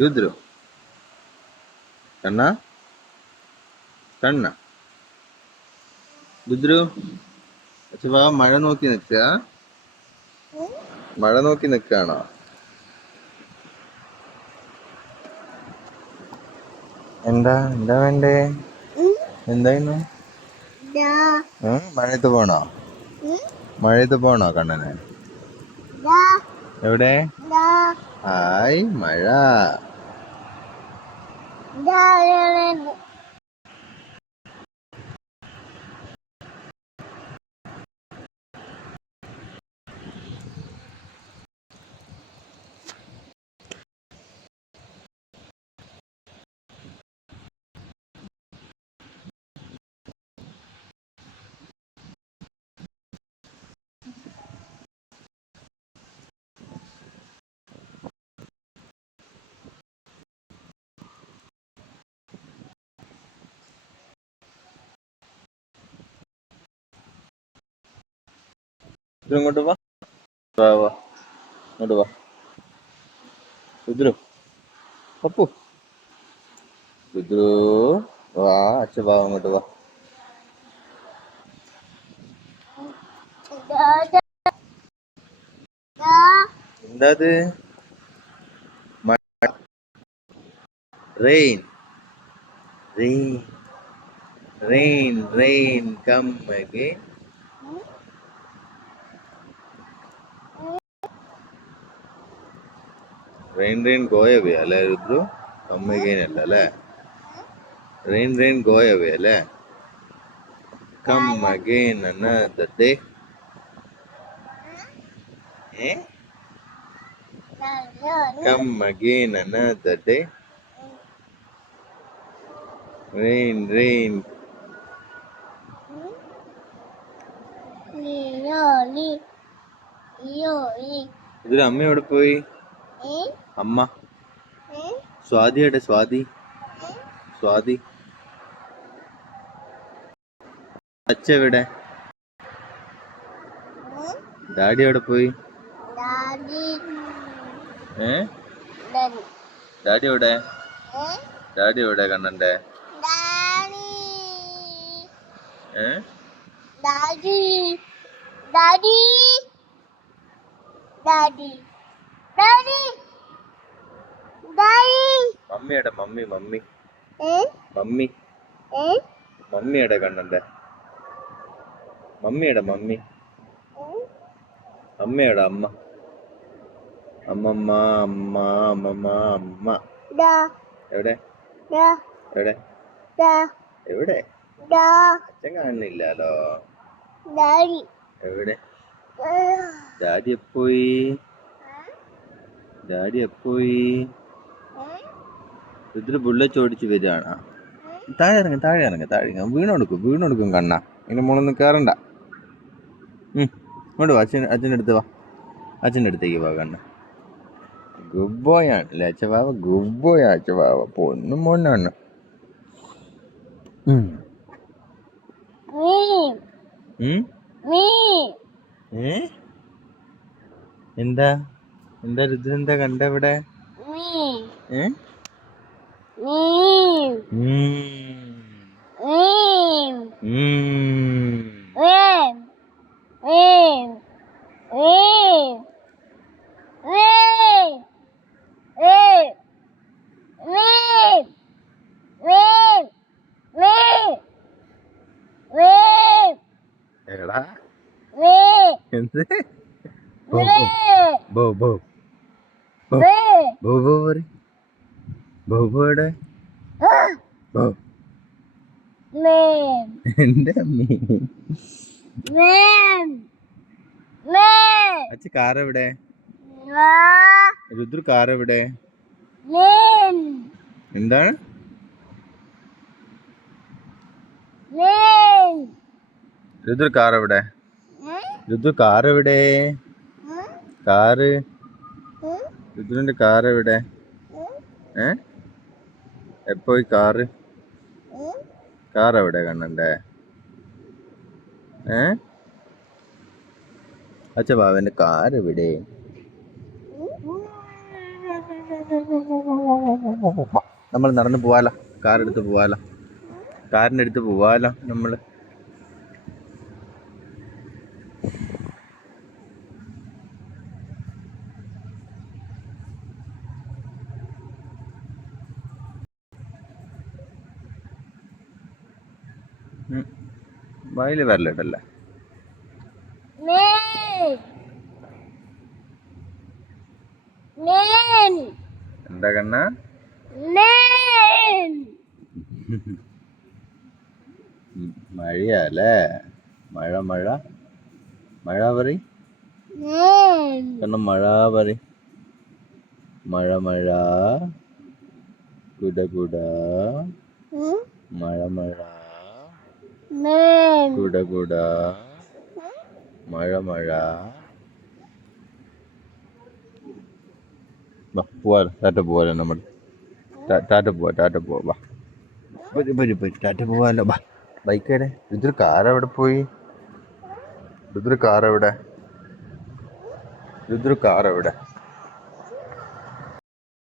രുദ്രു കണ്ണ കണ്ണ രുദ്രു അച്ഛാ മഴ നോക്കി നിൽക്കുക. മഴ നോക്കി നിൽക്കുകയാണോ? എന്താ എന്താ വേണ്ടേ? എന്തായിരുന്നു? മഴയത്ത് പോണോ? മഴയത്ത് പോണോ കണ്ണന്? എവിടെ? ഹായ് മഴ. ഇങ്ങോട്ട് വാ വാ വാ ഇങ്ങോട്ട് വാ രുദ്രു പപ്പു രുദ്രു വാ അച്ഛ വാ അങ്ങോട്ട് വാ. എന്താ rain rain rain rain come again. Rain rain go away അല്ലേ രുദ്രു? കം അഗൈൻ അല്ല അല്ലേ? റെയിൻ റെയിൻ ഗോ അവേ അല്ലേ? Come again another day. Come again another day. Rain rain. ഇതിൽ അമ്മ എവിടെ പോയി? അമ്മ സ്വാതി എവിടെ? സ്വാതി സ്വാതി അച്ഛ എവിടെ? ഡാഡി എവിടെ പോയി? ഡാഡി എവിടെ? ഡാഡി എവിടെ കണ്ണന്റെ? മമ്മിയുടെ മമ്മി മമ്മി മമ്മി മമ്മിയുടെ കണ്ണന്റെ മമ്മിയുടെ മമ്മി അമ്മയുടെ അമ്മ അമ്മമ്മ അമ്മ അമ്മമ്മ അമ്മ എവിടെ? എവിടെ? എവിടെ? അച്ഛൻ കാണുന്നില്ലല്ലോ. എവിടെ? ഡാഡി എപ്പോയി? ഡാഡി എപ്പോയി? രുദ്രു ബുള്ളറ്റ് ഓടിച്ച് വരികയാണ്. താഴെ ഇറങ്ങി താഴെ ഇറങ്ങി താഴെ വീണൊടുക്കും കണ്ണ. ഇതിന് മുകളിൽ കയറണ്ട. ഇങ്ങോട്ട് വാ അച്ഛൻ്റെ അടുത്ത് വാ. അച്ഛൻ്റെ അടുത്തേക്ക് വാ കണ്ണ. ഗുഡ് ബോയ് ആണല്ലേ അച്ഛവാവ? Good boy അച്ഛവാവ. പൊന്നും മോനാണ്. എന്താ എന്താ രുദ്ര എന്താ കണ്ടെവിടെ? എടാ എന്ത്? ബോ ബോ ബോ ബോ ബോ ബോ പറ. ബോബോയുടെ ബോ എന്റെ അമ്മ. അച്ഛ കാറെവിടെ? രുദ്രു കാറെവിടെ? എന്താണ്? രുദ്രു കാറെവിടെ? രുദ്രു കാറെവിടെ? കാറ് രുദ്രുവിന്റെ കാറെവിടെ? എപ്പോയി കാറ്? കാറെവിടെ കണ്ണന്റെ? അച്ഛ ബാബന്റെ കാറെവിടെ? നമ്മൾ നടന്ന് പോവാലോ, കാറെടുത്ത് പോവാലോ, കാറിൻ്റെ അടുത്ത് പോവാലോ നമ്മൾ. വായിൽ വരലിട്ടല്ലേ. എന്താ കണ്ണ? മഴയല്ലേ? മഴ മഴ മഴ പറ കണ്ണ, മഴ പറ. മഴ മഴ കുട കുട മഴ മഴ കുട കുട മഴ മഴ. പോവാലോ, ടാറ്റ പോവാലോ നമ്മൾ. ടാറ്റ പോവാ വാ. ടാറ്റ പോവാലോ ബാ. ബൈക്ക് എവിടെ? ഇതൊരു കാർ എവിടെ പോയി? ഇതൊരു കാർ എവിടെ?